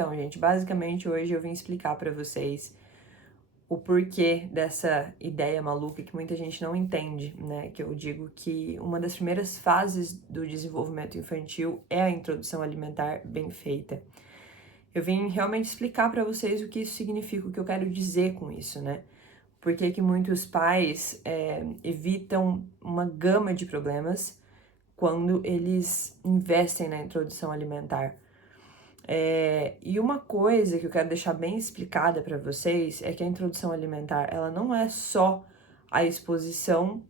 Então, gente, basicamente hoje eu vim explicar pra vocês o porquê dessa ideia maluca que muita gente não entende, né? Que eu digo que uma das primeiras fases do desenvolvimento infantil é a introdução alimentar bem feita. Eu vim realmente explicar pra vocês o que isso significa, o que eu quero dizer com isso, né? Por que muitos pais evitam uma gama de problemas quando eles investem na introdução alimentar. E uma coisa que eu quero deixar bem explicada para vocês é que a introdução alimentar, ela não é só a exposição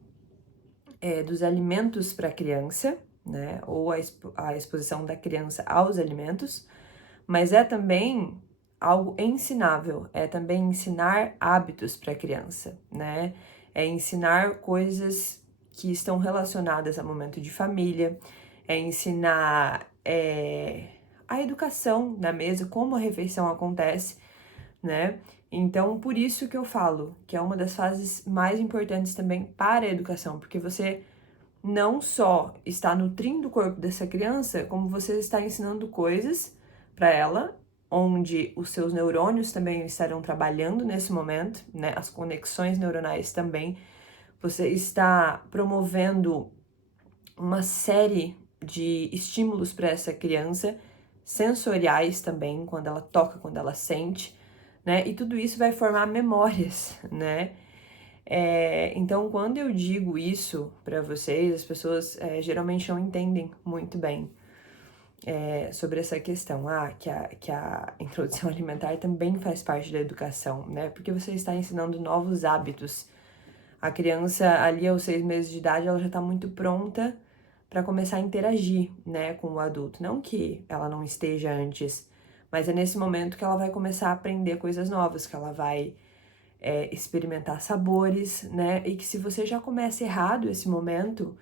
dos alimentos para a criança, né, ou a exposição da criança aos alimentos, mas é também algo ensinável, é também ensinar hábitos para a criança, né, é ensinar coisas que estão relacionadas a momento de família, é ensinar a educação na mesa, como a refeição acontece, né? Então, por isso que eu falo que é uma das fases mais importantes também para a educação, porque você não só está nutrindo o corpo dessa criança, como você está ensinando coisas para ela, onde os seus neurônios também estarão trabalhando nesse momento, né? As conexões neuronais também. Você está promovendo uma série de estímulos para essa criança, sensoriais também, quando ela toca, quando ela sente, né? E tudo isso vai formar memórias, né? Então, quando eu digo isso para vocês, as pessoas geralmente não entendem muito bem sobre essa questão, que a introdução alimentar também faz parte da educação, né? Porque você está ensinando novos hábitos. A criança ali aos 6 meses de idade, ela já está muito pronta para começar a interagir, né, com o adulto. Não que ela não esteja antes, mas é nesse momento que ela vai começar a aprender coisas novas, que ela vai experimentar sabores, né, e que se você já começa errado esse momento,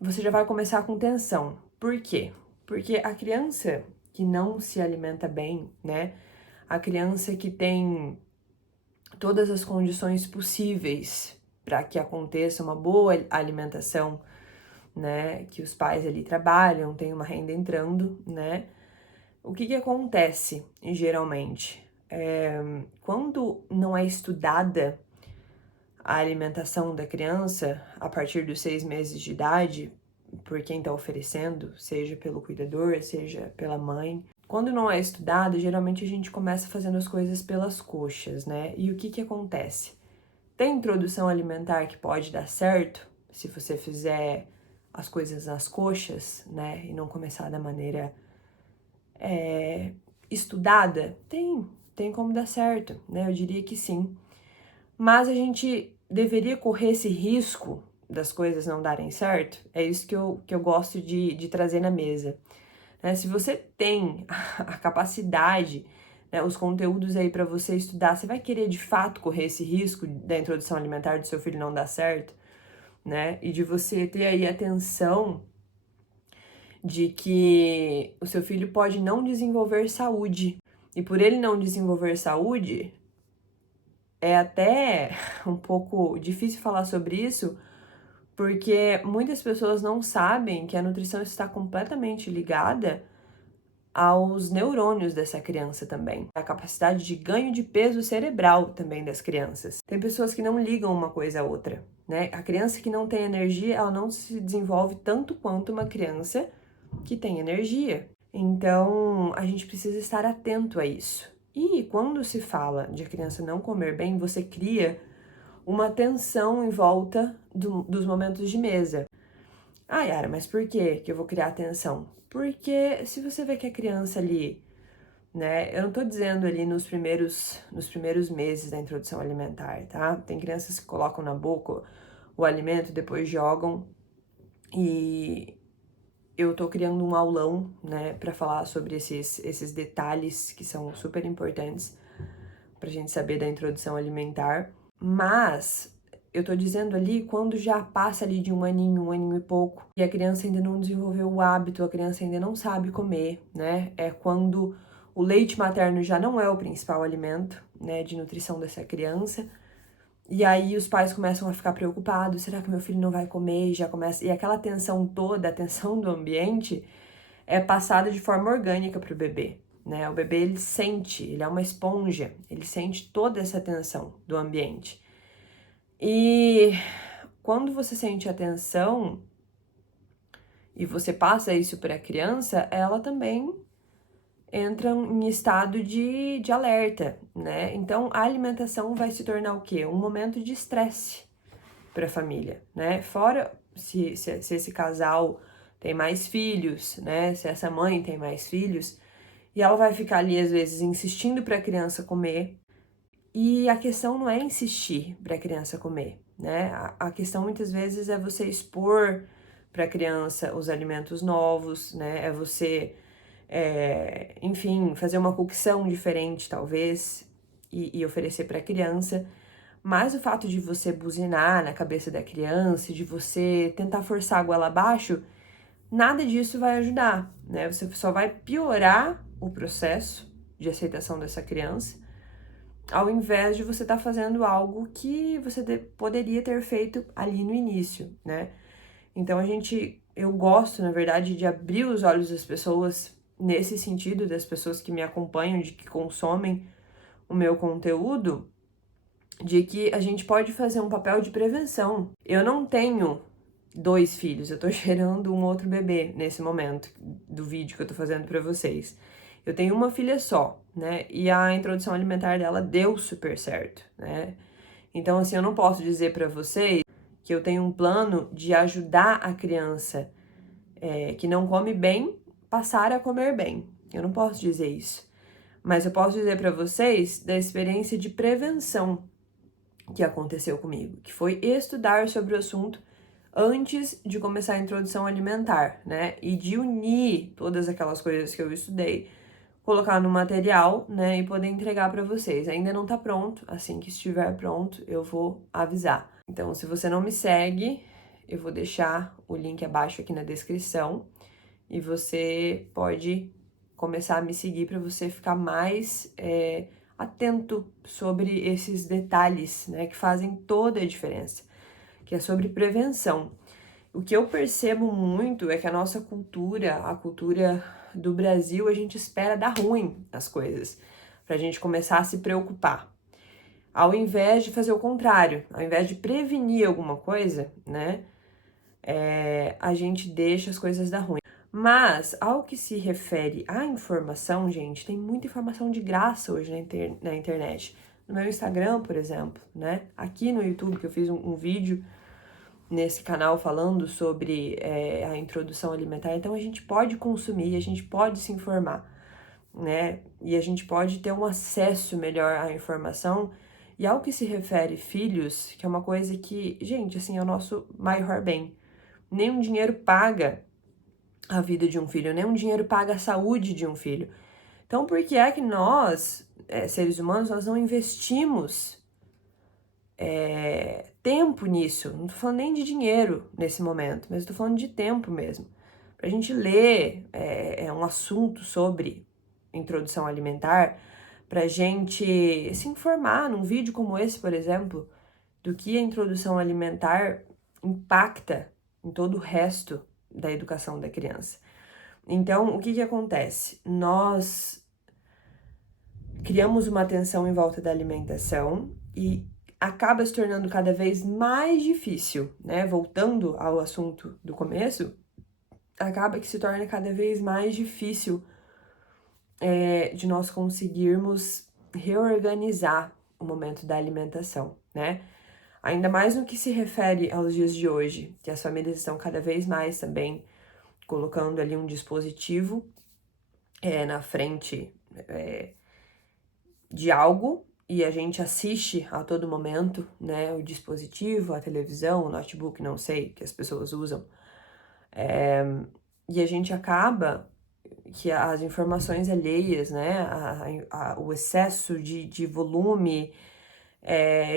você já vai começar com tensão. Por quê? Porque a criança que não se alimenta bem, né, a criança que tem todas as condições possíveis para que aconteça uma boa alimentação, né, que os pais ali trabalham, tem uma renda entrando, né, o que acontece geralmente? Quando não é estudada a alimentação da criança a partir dos 6 meses de idade, por quem está oferecendo, seja pelo cuidador, seja pela mãe, quando não é estudado, geralmente a gente começa fazendo as coisas pelas coxas, né? E o que acontece? Tem introdução alimentar que pode dar certo se você fizer as coisas nas coxas, né? E não começar da maneira estudada? Tem como dar certo, né? Eu diria que sim. Mas a gente deveria correr esse risco das coisas não darem certo? É isso que eu gosto de trazer na mesa. Né? Se você tem a capacidade, né, os conteúdos aí para você estudar, você vai querer de fato correr esse risco da introdução alimentar do seu filho não dar certo, né? E de você ter aí atenção de que o seu filho pode não desenvolver saúde. E por ele não desenvolver saúde, é até um pouco difícil falar sobre isso, porque muitas pessoas não sabem que a nutrição está completamente ligada aos neurônios dessa criança também, a capacidade de ganho de peso cerebral também das crianças. Tem pessoas que não ligam uma coisa à outra, né? A criança que não tem energia, ela não se desenvolve tanto quanto uma criança que tem energia. Então, a gente precisa estar atento a isso. E quando se fala de a criança não comer bem, você cria uma tensão em volta dos momentos de mesa. Ah, Yara, mas por que eu vou criar tensão? Porque se você vê que a criança ali, né, eu não tô dizendo ali nos primeiros meses da introdução alimentar, tá? Tem crianças que colocam na boca o alimento, depois jogam, e eu tô criando um aulão, né, pra falar sobre esses detalhes que são super importantes pra gente saber da introdução alimentar. Mas eu tô dizendo ali quando já passa ali de um aninho e pouco, e a criança ainda não desenvolveu o hábito, a criança ainda não sabe comer, né? É quando o leite materno já não é o principal alimento, né, de nutrição dessa criança. E aí os pais começam a ficar preocupados, será que meu filho não vai comer? E já começa, e aquela tensão toda, a tensão do ambiente é passada de forma orgânica pro bebê, né? O bebê, ele sente, ele é uma esponja, ele sente toda essa tensão do ambiente. E quando você sente a tensão e você passa isso para a criança, ela também entra em estado de alerta, né? Então, a alimentação vai se tornar o quê? Um momento de estresse para a família, né? Fora se esse casal tem mais filhos, né? Se essa mãe tem mais filhos, e ela vai ficar ali, às vezes, insistindo para a criança comer, e a questão não é insistir para a criança comer, né? A questão, muitas vezes, é você expor para a criança os alimentos novos, né? É você enfim, fazer uma cocção diferente, talvez, e oferecer para a criança. Mas o fato de você buzinar na cabeça da criança, de você tentar forçar a goela abaixo, nada disso vai ajudar, né? Você só vai piorar o processo de aceitação dessa criança, ao invés de você estar fazendo algo que você poderia ter feito ali no início, né? Então eu gosto, na verdade, de abrir os olhos das pessoas nesse sentido, das pessoas que me acompanham, de que consomem o meu conteúdo, de que a gente pode fazer um papel de prevenção. Eu não tenho 2 filhos, eu tô gerando um outro bebê nesse momento do vídeo que eu tô fazendo pra vocês. Eu tenho uma filha só, né? E a introdução alimentar dela deu super certo, né? Então, assim, eu não posso dizer pra vocês que eu tenho um plano de ajudar a criança que não come bem passar a comer bem. Eu não posso dizer isso. Mas eu posso dizer para vocês da experiência de prevenção que aconteceu comigo, que foi estudar sobre o assunto antes de começar a introdução alimentar, né? E de unir todas aquelas coisas que eu estudei, colocar no material, né, e poder entregar para vocês. Ainda não tá pronto, assim que estiver pronto, eu vou avisar. Então, se você não me segue, eu vou deixar o link abaixo aqui na descrição e você pode começar a me seguir para você ficar mais atento sobre esses detalhes, né, que fazem toda a diferença, que é sobre prevenção. O que eu percebo muito é que a nossa cultura, a cultura do Brasil, a gente espera dar ruim as coisas, pra gente começar a se preocupar. Ao invés de fazer o contrário, ao invés de prevenir alguma coisa, né, a gente deixa as coisas dar ruim. Mas, ao que se refere à informação, gente, tem muita informação de graça hoje na internet. No meu Instagram, por exemplo, né? Aqui no YouTube, que eu fiz um vídeo nesse canal falando sobre a introdução alimentar. Então, a gente pode consumir, a gente pode se informar, né? E a gente pode ter um acesso melhor à informação. E ao que se refere filhos, que é uma coisa que, gente, assim, é o nosso maior bem. Nenhum dinheiro paga a vida de um filho, nenhum dinheiro paga a saúde de um filho. Então, por que é que nós, seres humanos, nós não investimos tempo nisso? Não tô falando nem de dinheiro nesse momento, mas tô falando de tempo mesmo. Pra gente ler um assunto sobre introdução alimentar, pra gente se informar num vídeo como esse, por exemplo, do que a introdução alimentar impacta em todo o resto da educação da criança. Então, o que acontece? Nós criamos uma tensão em volta da alimentação e acaba se tornando cada vez mais difícil, né? Voltando ao assunto do começo, acaba que se torna cada vez mais difícil de nós conseguirmos reorganizar o momento da alimentação, né? Ainda mais no que se refere aos dias de hoje, que as famílias estão cada vez mais também colocando ali um dispositivo na frente de algo e a gente assiste a todo momento, né, o dispositivo, a televisão, o notebook, não sei, que as pessoas usam. E a gente acaba que as informações alheias, né, o excesso de volume,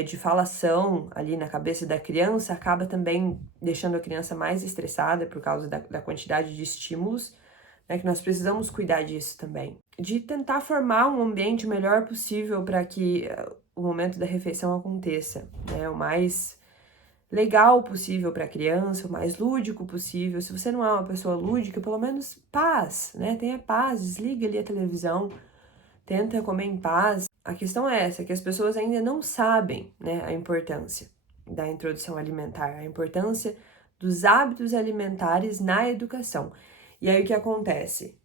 de falação ali na cabeça da criança acaba também deixando a criança mais estressada por causa da quantidade de estímulos, né, que nós precisamos cuidar disso também. De tentar formar um ambiente o melhor possível para que o momento da refeição aconteça, né, o mais legal possível para a criança, o mais lúdico possível. Se você não é uma pessoa lúdica, pelo menos paz, né? Tenha paz, desliga ali a televisão, tenta comer em paz. A questão é essa, que as pessoas ainda não sabem, né, a importância da introdução alimentar, a importância dos hábitos alimentares na educação. E aí o que acontece?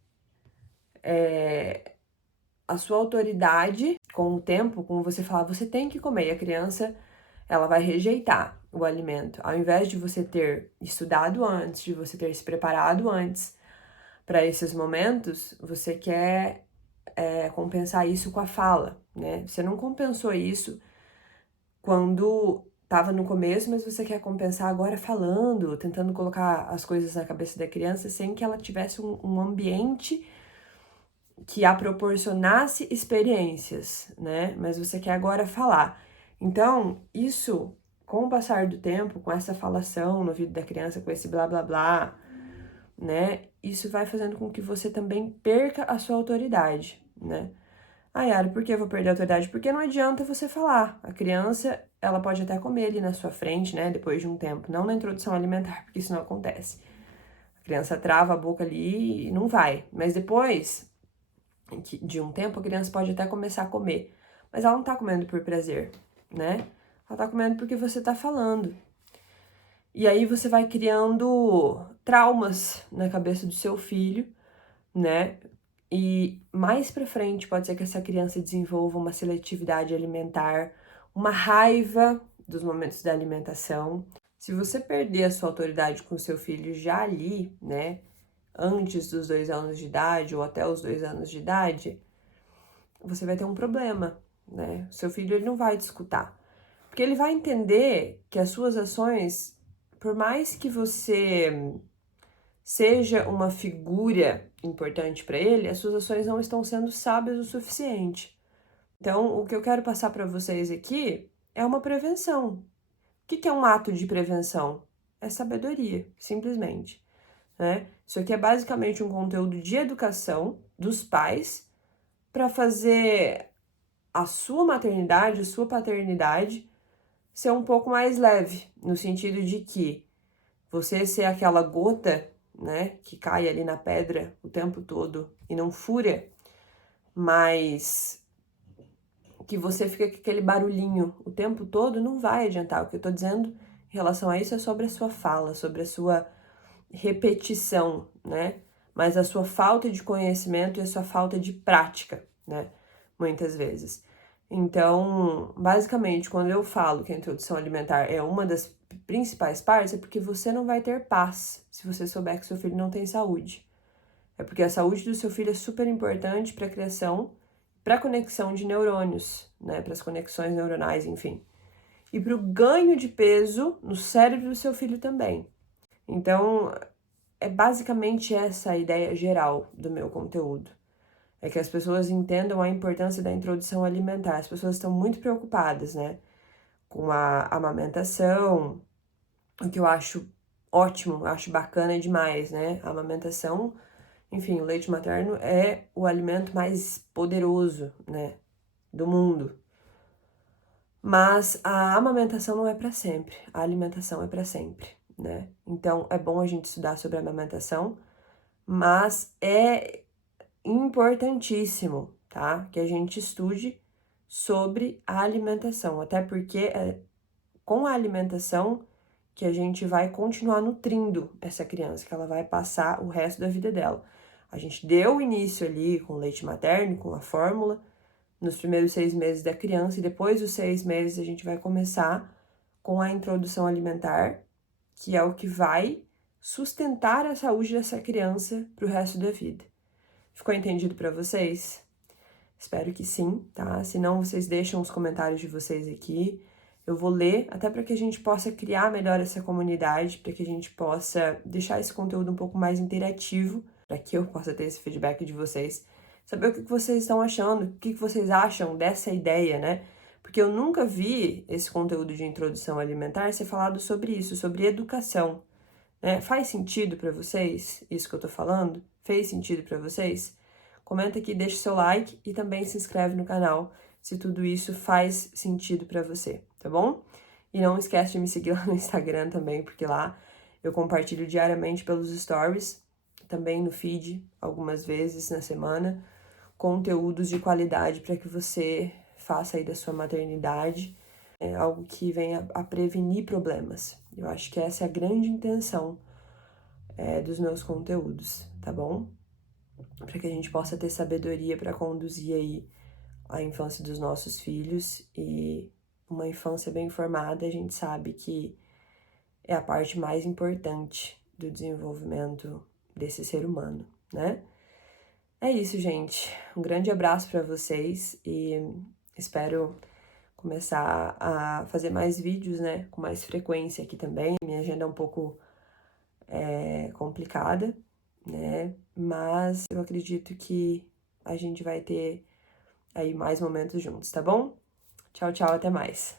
A sua autoridade, com o tempo, como você fala, você tem que comer, e a criança, ela vai rejeitar o alimento. Ao invés de você ter estudado antes, de você ter se preparado antes para esses momentos, você quer compensar isso com a fala, né? Você não compensou isso quando estava no começo, mas você quer compensar agora falando, tentando colocar as coisas na cabeça da criança sem que ela tivesse um ambiente que a proporcionasse experiências, né? Mas você quer agora falar. Então, isso, com o passar do tempo, com essa falação no ouvido da criança, com esse blá blá blá, né? Isso vai fazendo com que você também perca a sua autoridade, né? Ah, Yara, por que eu vou perder a autoridade? Porque não adianta você falar. A criança, ela pode até comer ali na sua frente, né? Depois de um tempo. Não na introdução alimentar, porque isso não acontece. A criança trava a boca ali e não vai. Mas depois de um tempo, a criança pode até começar a comer. Mas ela não tá comendo por prazer, né? Ela tá comendo porque você tá falando. E aí você vai criando traumas na cabeça do seu filho, né? E mais pra frente pode ser que essa criança desenvolva uma seletividade alimentar, uma raiva dos momentos da alimentação. Se você perder a sua autoridade com seu filho já ali, né, antes dos 2 anos de idade ou até os 2 anos de idade, você vai ter um problema, né? Seu filho ele não vai te escutar, porque ele vai entender que as suas ações, por mais que você seja uma figura importante para ele, as suas ações não estão sendo sábias o suficiente. Então, o que eu quero passar para vocês aqui é uma prevenção. O que é um ato de prevenção? É sabedoria, simplesmente, né? Isso aqui é basicamente um conteúdo de educação dos pais para fazer a sua maternidade, a sua paternidade ser um pouco mais leve, no sentido de que você ser aquela gota, né, que cai ali na pedra o tempo todo e não fura, mas que você fica com aquele barulhinho o tempo todo, não vai adiantar. O que eu tô dizendo em relação a isso é sobre a sua fala, sobre a sua repetição, né? Mas a sua falta de conhecimento e a sua falta de prática, né? Muitas vezes. Então, basicamente, quando eu falo que a introdução alimentar é uma das principais partes, é porque você não vai ter paz se você souber que seu filho não tem saúde. É porque a saúde do seu filho é super importante para a criação, para a conexão de neurônios, né? Para as conexões neuronais, enfim. E para o ganho de peso no cérebro do seu filho também. Então, é basicamente essa a ideia geral do meu conteúdo. É que as pessoas entendam a importância da introdução alimentar. As pessoas estão muito preocupadas, né, com a amamentação, o que eu acho ótimo, eu acho bacana demais, né? A amamentação, enfim, o leite materno é o alimento mais poderoso, né, do mundo. Mas a amamentação não é para sempre, a alimentação é para sempre, né? Então é bom a gente estudar sobre a amamentação, mas é importantíssimo, tá? Que a gente estude sobre a alimentação, até porque é com a alimentação que a gente vai continuar nutrindo essa criança, que ela vai passar o resto da vida dela. A gente deu o início ali com o leite materno, com a fórmula, nos primeiros 6 meses da criança, e depois dos 6 meses a gente vai começar com a introdução alimentar, que é o que vai sustentar a saúde dessa criança para o resto da vida. Ficou entendido para vocês? Espero que sim, tá? Se não, vocês deixam os comentários de vocês aqui. Eu vou ler, até para que a gente possa criar melhor essa comunidade, para que a gente possa deixar esse conteúdo um pouco mais interativo, para que eu possa ter esse feedback de vocês. Saber o que vocês estão achando, o que vocês acham dessa ideia, né? Porque eu nunca vi esse conteúdo de introdução alimentar ser falado sobre isso, sobre educação, né? Faz sentido para vocês isso que eu tô falando? Fez sentido para vocês? Comenta aqui, deixa seu like e também se inscreve no canal se tudo isso faz sentido para você, tá bom? E não esquece de me seguir lá no Instagram também, porque lá eu compartilho diariamente pelos stories, também no feed, algumas vezes na semana, conteúdos de qualidade para que você faça aí da sua maternidade algo que venha a prevenir problemas. Eu acho que essa é a grande intenção dos meus conteúdos, tá bom? Para que a gente possa ter sabedoria para conduzir aí a infância dos nossos filhos, e uma infância bem formada, a gente sabe que é a parte mais importante do desenvolvimento desse ser humano, né? É isso, gente. Um grande abraço para vocês e espero começar a fazer mais vídeos, né, com mais frequência aqui também. Minha agenda é um pouco complicada, né, mas eu acredito que a gente vai ter aí mais momentos juntos, tá bom? Tchau, tchau, até mais.